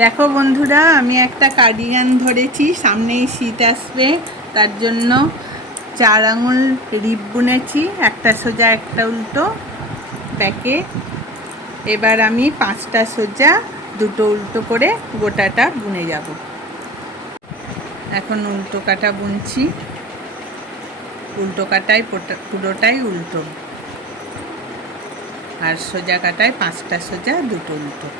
দেখো বন্ধুরা, আমি একটা কার্ডিগান ধরেছি। সামনেই শীত আসবে, তার জন্য 4 আঙুল রিপ বুনেছি, একটা সোজা একটা উল্টো ব্যাকে। এবার আমি 5টা সোজা 2টো উল্টো করে গোটাটা বুনে যাব। এখন উল্টো কাটা বুনছি। উল্টো কাটায় পুরোটাই উল্টো, আর সোজা কাটায় 5টা সোজা 2টো উল্টো।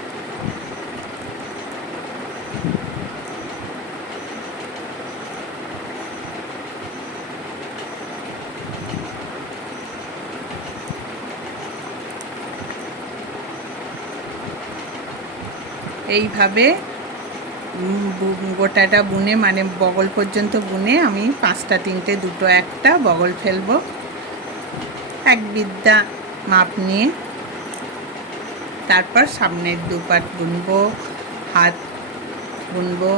এইভাবে গোটাটা বুনে, মানে বগল পর্যন্ত বুনে আমি 5টা 3টে 2টো 1টা বগল ফেলবো। এক বিদ্যা মাপ নিয়ে তারপর সামনের 2 পাট বুনবো, হাত বুনবো,